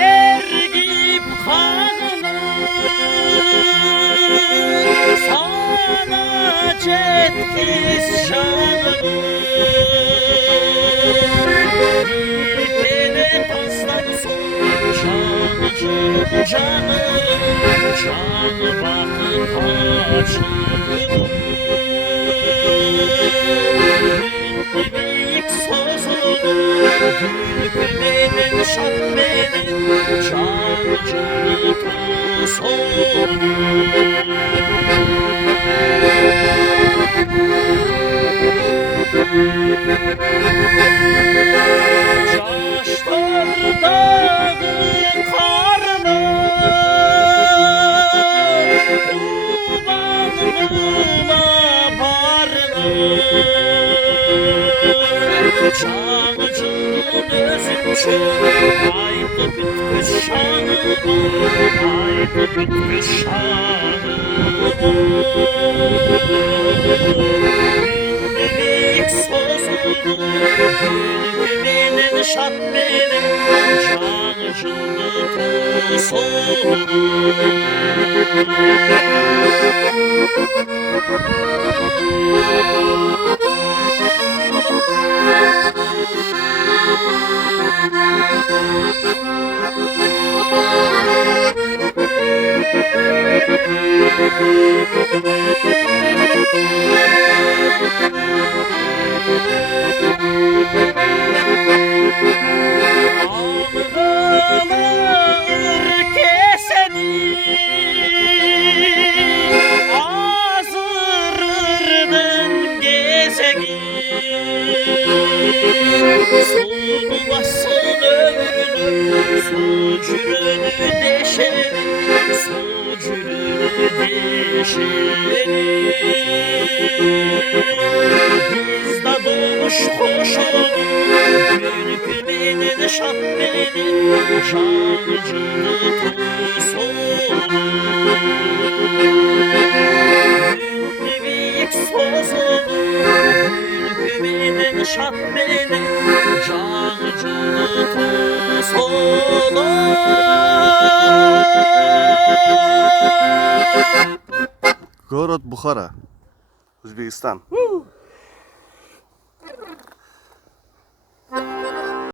Ergip kanını sana çetkis şanını bir kere taslansın canı bakın kaçırdı büyük sözünü gülüp şat benim cancını tosunu Caşlar dağı karnı Dumanına barını Cancının özünçü Aydı bitmiş şanımı Aydı bitmiş şanımı Bindirik sözünü Gülgüminin şat benim Cancını tosunu Ağır keseni Azırırdın gezegi Solmasın ömrünü Sucurunu deşeri Sucurunu deşeri Bizde doğmuş hoş olur Gülgüminin şat benim Cancını tosunu Büyük sözünü Gülgüminin şat benim Cancını tosunu Город Бухара, Өзбекистан.